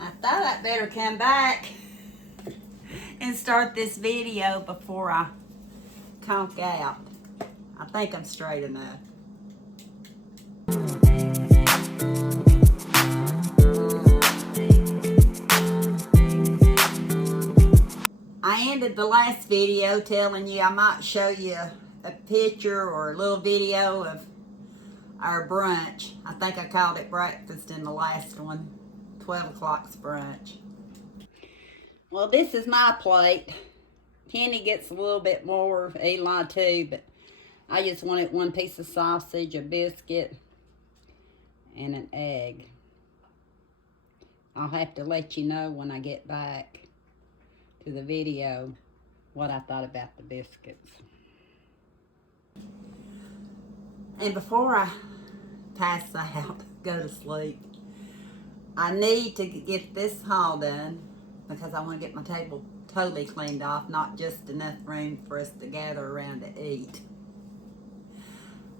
I thought I'd better come back and start this video before I conk out. I think I'm straight enough. I ended the last video telling you I might show you a picture or a little video of our brunch. I think I called it breakfast in the last one. 12 o'clock's brunch. Well, this is my plate. Kenny gets a little bit more, Eli too, but I just wanted one piece of sausage, a biscuit, and an egg. I'll have to let you know when I get back to the video what I thought about the biscuits. And before I pass out, go to sleep, I need to get this haul done because I want to get my table totally cleaned off, not just enough room for us to gather around to eat.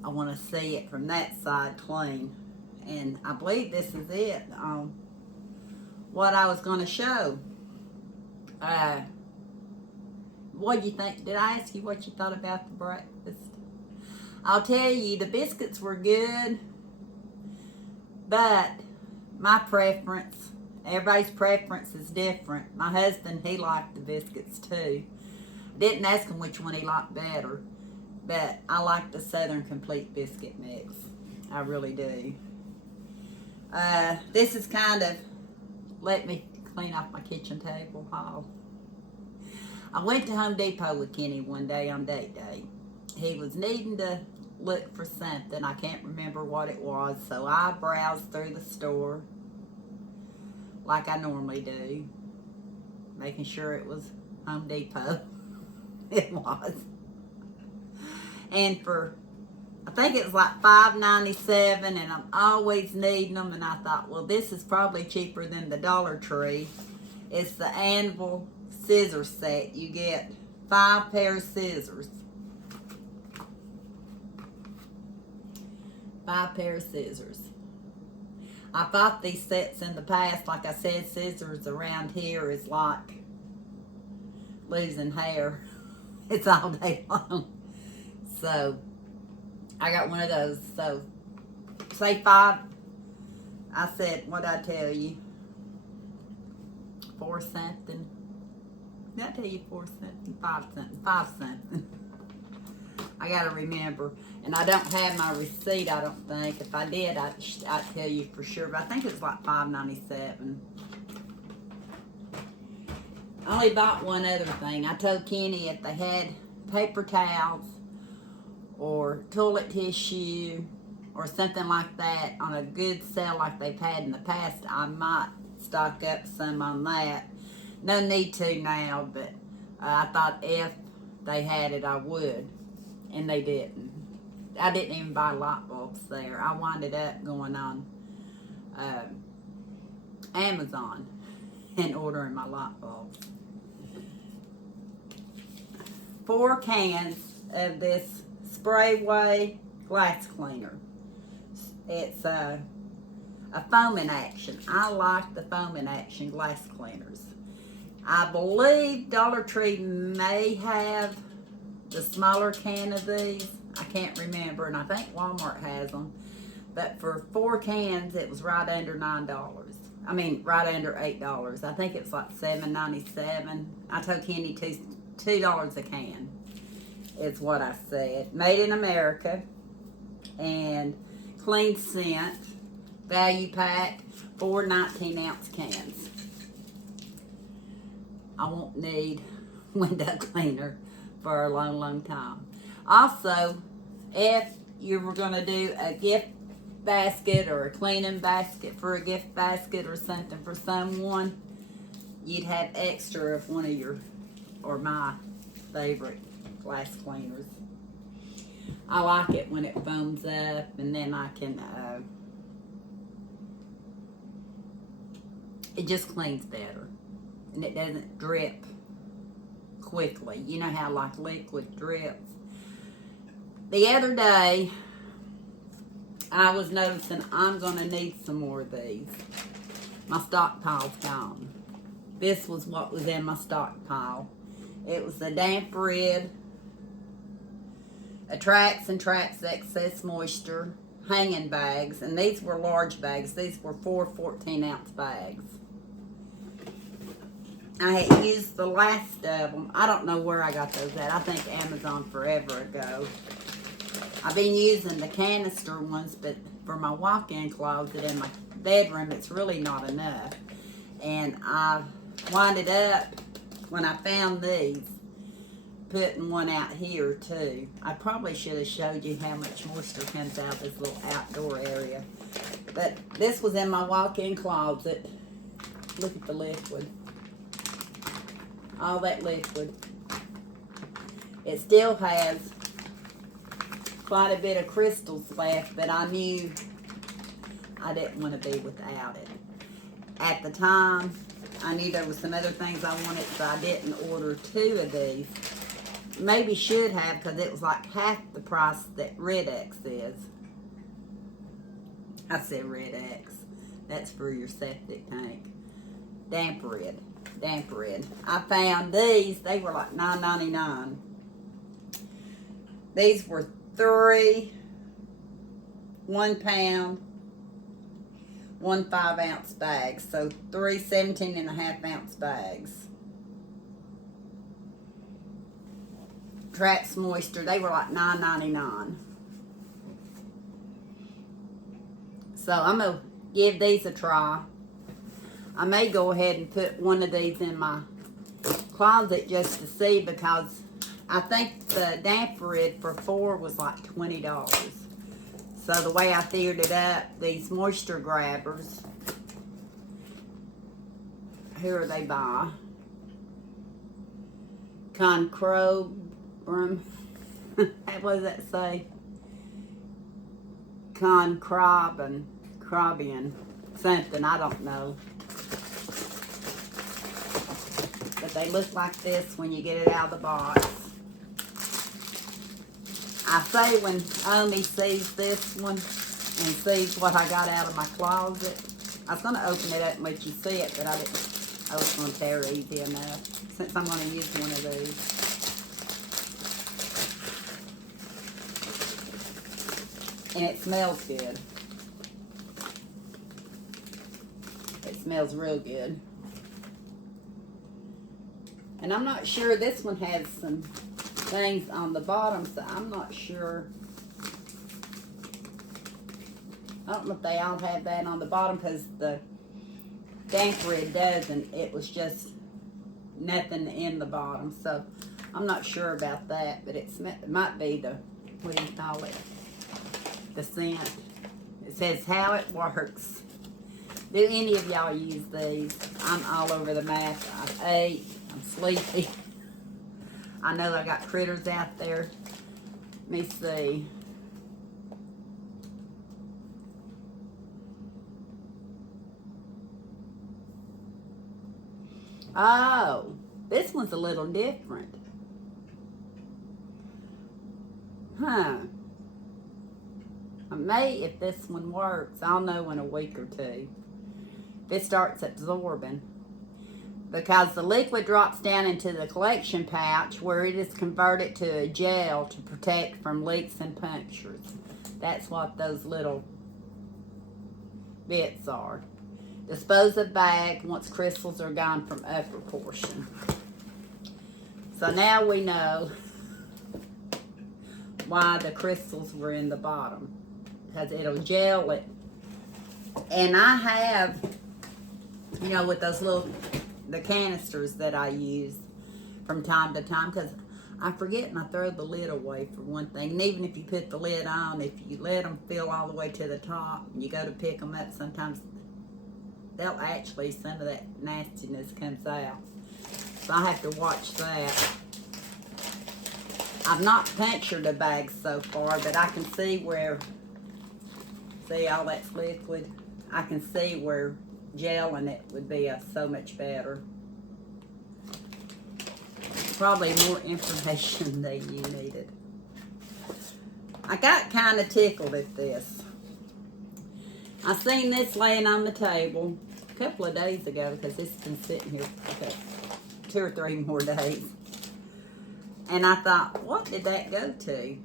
I want to see it from that side clean. And I believe this is it on what I was going to show. What do you think? Did I ask you what you thought about the breakfast? I'll tell you, the biscuits were good, but my preference, everybody's preference is different. My husband, he liked the biscuits too. Didn't ask him which one he liked better, but I like the Southern Complete Biscuit Mix. I really do. This is kind of, let me clean off my kitchen table haul. I went to Home Depot with Kenny one day on date day. He was needing to look for something. I can't remember what it was, so I browsed through the store like I normally do, making sure it was Home Depot. It was. And for, I think it was like $5.97, and I'm always needing them, and I thought, well, this is probably cheaper than the Dollar Tree. It's the Anvil scissor set. You get 5 pairs of scissors. 5 pairs of scissors. I bought these sets in the past. Like I said, scissors around here is like losing hair. It's all day long. So I got one of those. So say 5. I said, what did I tell you? 4 something. Did I tell you 4 something? 5 something. 5 something. I gotta remember. And I don't have my receipt, I don't think. If I did, I'd tell you for sure. But I think it was like $5.97. I only bought one other thing. I told Kenny if they had paper towels or toilet tissue or something like that on a good sale like they've had in the past, I might stock up some on that. No need to now, but I thought if they had it, I would. And they didn't. I didn't even buy light bulbs there. I winded up going on Amazon and ordering my light bulbs. 4 cans of this Sprayway glass cleaner. It's a foaming action. I like the foaming action glass cleaners. I believe Dollar Tree may have the smaller can of these. I can't remember, and I think Walmart has them. But for 4 cans, it was right under $9. I mean, right under $8. I think it's like $7.97. I told Kenny $2 a can is what I said. Made in America, and clean scent, value pack, 4 19-ounce cans. I won't need window cleaner for a long, long time. Also, if you were going to do a gift basket or a cleaning basket for a gift basket or something for someone, you'd have extra of one of your, or my favorite glass cleaners. I like it when it foams up, and then I can, it just cleans better, and it doesn't drip quickly. You know how like liquid drips. The other day, I was noticing I'm going to need some more of these. My stockpile's gone. This was what was in my stockpile. It was the Damp Red, Attracts and Traps Excess Moisture hanging bags, and these were large bags. These were 4 14-ounce bags. I had used the last of them. I don't know where I got those at. I think Amazon forever ago. I've been using the canister ones, but for my walk-in closet in my bedroom, it's really not enough. And I winded up, when I found these, putting one out here too. I probably should have showed you how much moisture comes out of this little outdoor area. But this was in my walk-in closet. Look at the liquid. All that liquid. It still has quite a bit of crystals left, but I knew I didn't want to be without it. At the time, I knew there was some other things I wanted, so I didn't order 2 of these. Maybe should have, because it was like half the price that Red X is. I said Red X. That's for your septic tank. Damp Red. Damp Red. I found these. They were like $9.99. These were 3 1-pound, 1 5-ounce bags. So 3 17.5-ounce bags. Traps Moisture, they were like $9.99. So I'm going to give these a try. I may go ahead and put one of these in my closet just to see, because I think the Damp Red for 4 was like $20. So the way I figured it up, these moisture grabbers, who are they by? Concrobrum. What does that say? Crobian, something, I don't know. But they look like this when you get it out of the box. I say when Omi sees this one and sees what I got out of my closet, I was going to open it up and let you see it, but I was going to tear easy enough, since I'm going to use one of these. And it smells good. It smells real good. And I'm not sure, this one has some things on the bottom, so I'm not sure. I don't know if they all have that on the bottom, because the Damp Red doesn't. It was just nothing in the bottom, so I'm not sure about that, but it might be the, what do you call it? The scent. It says how it works. Do any of y'all use these? I'm all over the map. I've ate. I'm sleepy. I know I got critters out there. Let me see. Oh, this one's a little different. Huh. I may, if this one works, I'll know in a week or two. It starts absorbing, because the liquid drops down into the collection pouch where it is converted to a gel to protect from leaks and punctures. That's what those little bits are. Dispose of bag once crystals are gone from upper portion. So now we know why the crystals were in the bottom, because it'll gel it. And I have, you know, with those the canisters that I use from time to time, because I forget and I throw the lid away for one thing. And even if you put the lid on, if you let them fill all the way to the top and you go to pick them up, sometimes they'll actually, some of that nastiness comes out. So I have to watch that. I've not punctured a bag so far, but I can see where, see all that's liquid? I can see where gelling it would be so much better. Probably more information than you needed. I got kind of tickled at this. I seen this laying on the table, couple of days ago, because it's been sitting here for 2 or 3 more days. And I thought, what did that go to?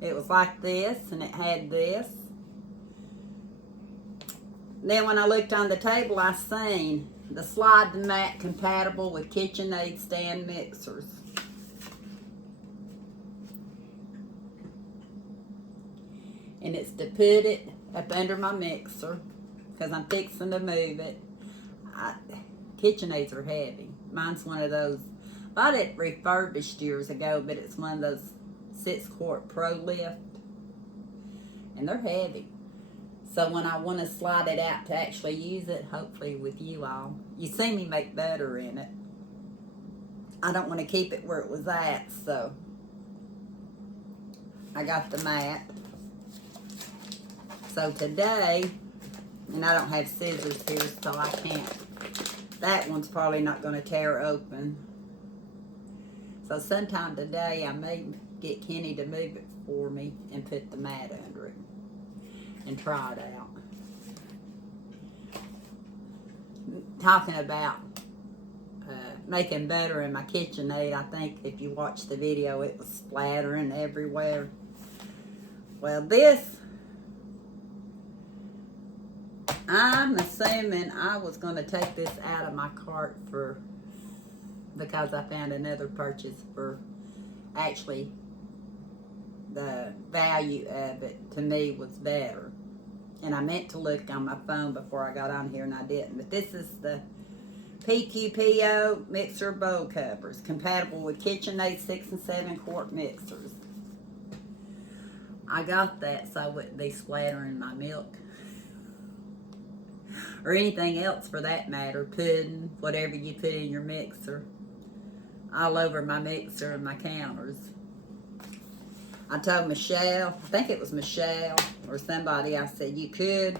It was like this, and it had this. Then when I looked on the table, I seen the sliding mat compatible with KitchenAid stand mixers. And it's to put it up under my mixer, because I'm fixing to move it. KitchenAids are heavy. Mine's one of those. Bought it refurbished years ago, but it's one of those 6-quart Pro Lift. And they're heavy. So when I want to slide it out to actually use it, hopefully with you all, you see me make butter in it. I don't want to keep it where it was at, so I got the mat. So today, and I don't have scissors here, so I can't. That one's probably not going to tear open. So sometime today, I may get Kenny to move it for me and put the mat under it and try it out. Talking about making butter in my KitchenAid, I think if you watch the video, it was splattering everywhere. Well, this, I'm assuming I was going to take this out of my cart because I found another purchase for actually the value of it to me was better. And I meant to look on my phone before I got on here and I didn't. But this is the PQPO mixer bowl covers, compatible with KitchenAid 6 and 7 quart mixers. I got that so I wouldn't be splattering my milk. Or anything else for that matter, pudding, whatever you put in your mixer, all over my mixer and my counters. I told Michelle, I think it was Michelle or somebody, I said you could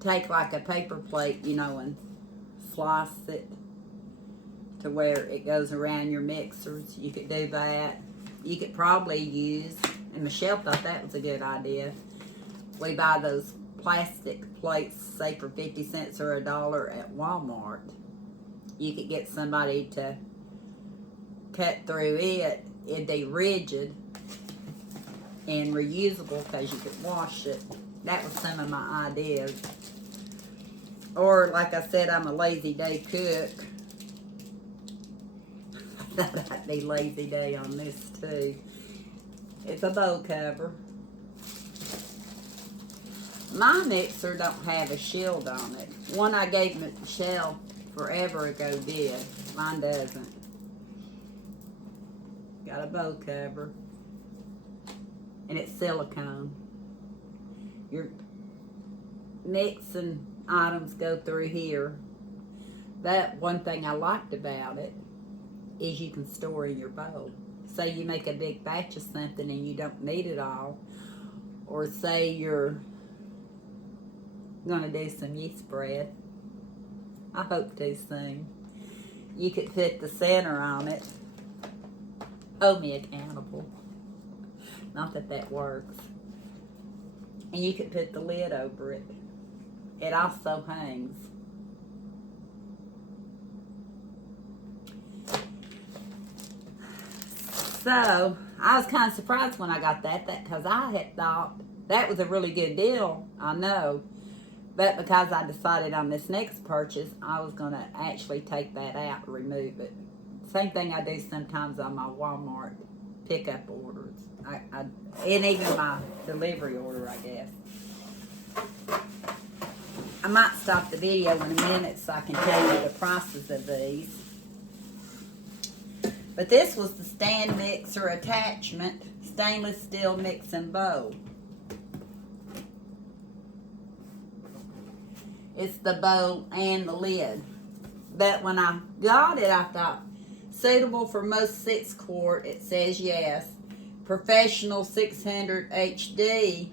take like a paper plate, you know, and slice it to where it goes around your mixers. You could do that. You could probably use, and Michelle thought that was a good idea, we buy those plastic plates, say for 50 cents or $1 at Walmart. You could get somebody to cut through it. It'd be rigid and reusable because you could wash it. That was some of my ideas. Or like I said, I'm a lazy day cook. I thought I'd be lazy day on this too. It's a bowl cover. My mixer don't have a shield on it. One I gave Michelle forever ago did. Mine doesn't. Got a bowl cover. And it's silicone. Your mixing items go through here. That one thing I liked about it is you can store in your bowl. Say you make a big batch of something and you don't need it all. Or say you're gonna do some yeast bread. I hope to soon. You could put the center on it. Hold me accountable. Not that that works. And you could put the lid over it. It also hangs. So, I was kind of surprised when I got that because I had thought that was a really good deal, I know. But because I decided on this next purchase, I was going to actually take that out and remove it. Same thing I do sometimes on my Walmart pickup orders. And even my delivery order, I guess. I might stop the video in a minute so I can tell you the prices of these. But this was the stand mixer attachment, stainless steel mixing bowl. It's the bowl and the lid. But when I got it, I thought, suitable for most 6-quart, it says yes. Professional 600 HD,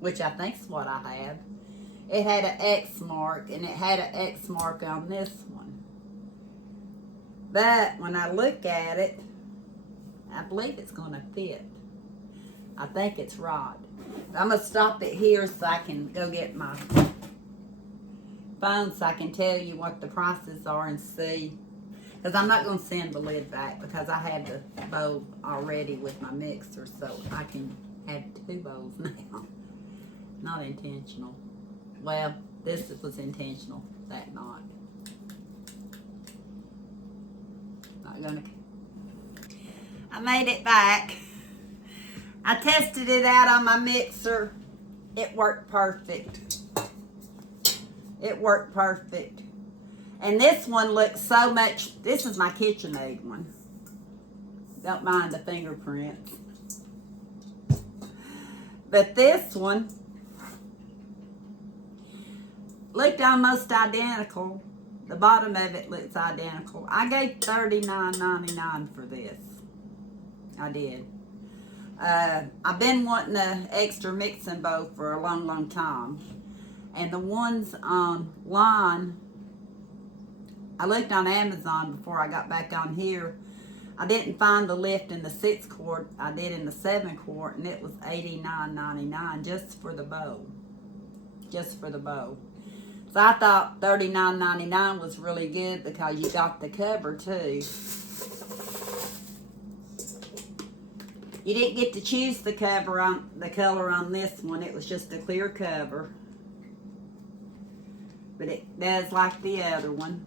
which I think is what I have. It had an X mark, and it had an X mark on this one. But when I look at it, I believe it's going to fit. I think it's right. I'm going to stop it here so I can go get my phone so I can tell you what the prices are and see. Because I'm not going to send the lid back because I have the bowl already with my mixer, so I can have 2 bowls now. Not intentional. Well, this was intentional that night. Not gonna. I made it back. I tested it out on my mixer. It worked perfect. It worked perfect. And this one looks so much, this is my KitchenAid one. Don't mind the fingerprints. But this one looked almost identical. The bottom of it looks identical. I gave $39.99 for this. I did. I've been wanting an extra mixing bowl for a long, long time. And the ones online, I looked on Amazon before I got back on here. I didn't find the lift in the 6 quart. I did in the 7 quart, and it was $89.99 just for the bowl. Just for the bowl. So I thought $39.99 was really good because you got the cover too. You didn't get to choose the cover on the color on this one. It was just a clear cover. But it does like the other one.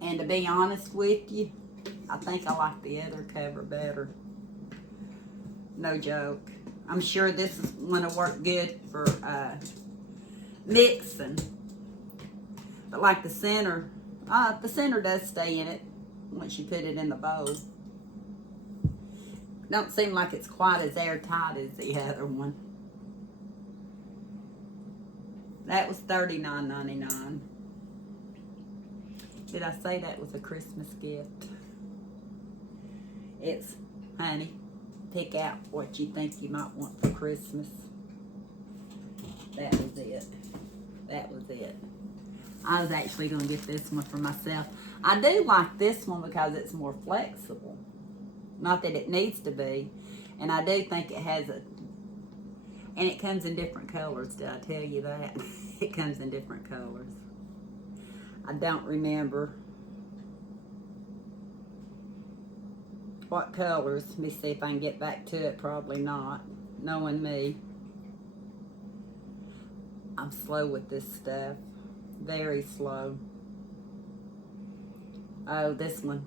And to be honest with you, I think I like the other cover better. No joke. I'm sure this is going to work good for mixing. But like the center does stay in it once you put it in the bowl. Don't seem like it's quite as airtight as the other one. That was $39.99. Did I say that was a Christmas gift? It's, honey, pick out what you think you might want for Christmas. That was it. That was it. I was actually going to get this one for myself. I do like this one because it's more flexible. Not that it needs to be. And I do think it has a... And it comes in different colors. Did I tell you that? It comes in different colors. I don't remember what colors. Let me see if I can get back to it. Probably not. Knowing me. I'm slow with this stuff. Very slow. Oh, this one.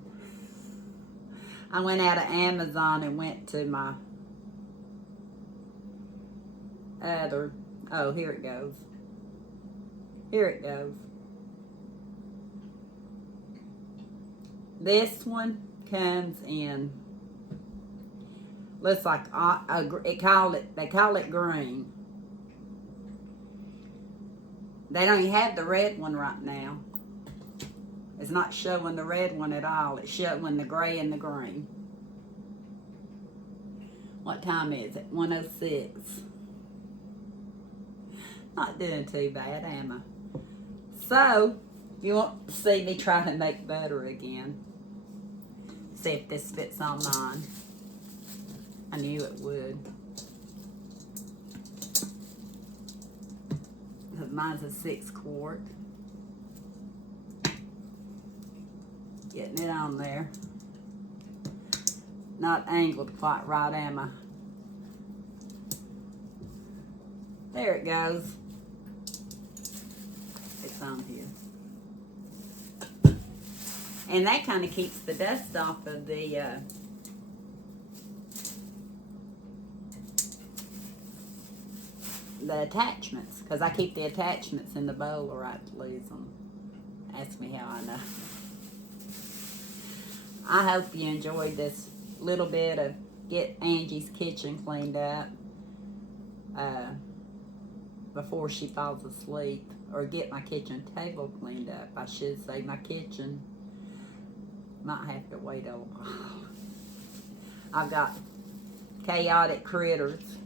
I went out of Amazon and went to my other... Oh, here it goes. Here it goes. This one comes in... Looks like... they call it green. They don't even have the red one right now. It's not showing the red one at all. It's showing the gray and the green. What time is it? 1:06. Not doing too bad, am I? So, you want to see me try to make butter again. See if this fits on mine. I knew it would. Mine's a 6 quart. Getting it on there. Not angled quite right, am I? There it goes. It's on here. And that kind of keeps the dust off of the attachments, because I keep the attachments in the bowl or I lose them. Ask me how I know. I hope you enjoyed this little bit of get Angie's kitchen cleaned up before she falls asleep, or get my kitchen table cleaned up. I should say my kitchen might have to wait a while. I've got chaotic critters.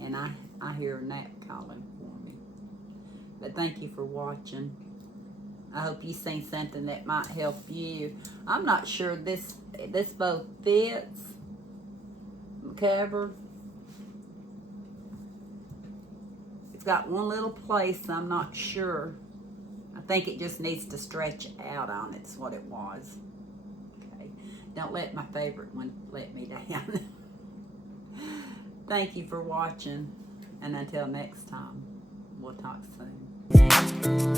And I hear a nap calling for me. But thank you for watching. I hope you seen something that might help you. I'm not sure this bow fits cover. It's got one little place I'm not sure. I think it just needs to stretch out on it's what it was. Okay. Don't let my favorite one let me down. Thank you for watching, and until next time, we'll talk soon.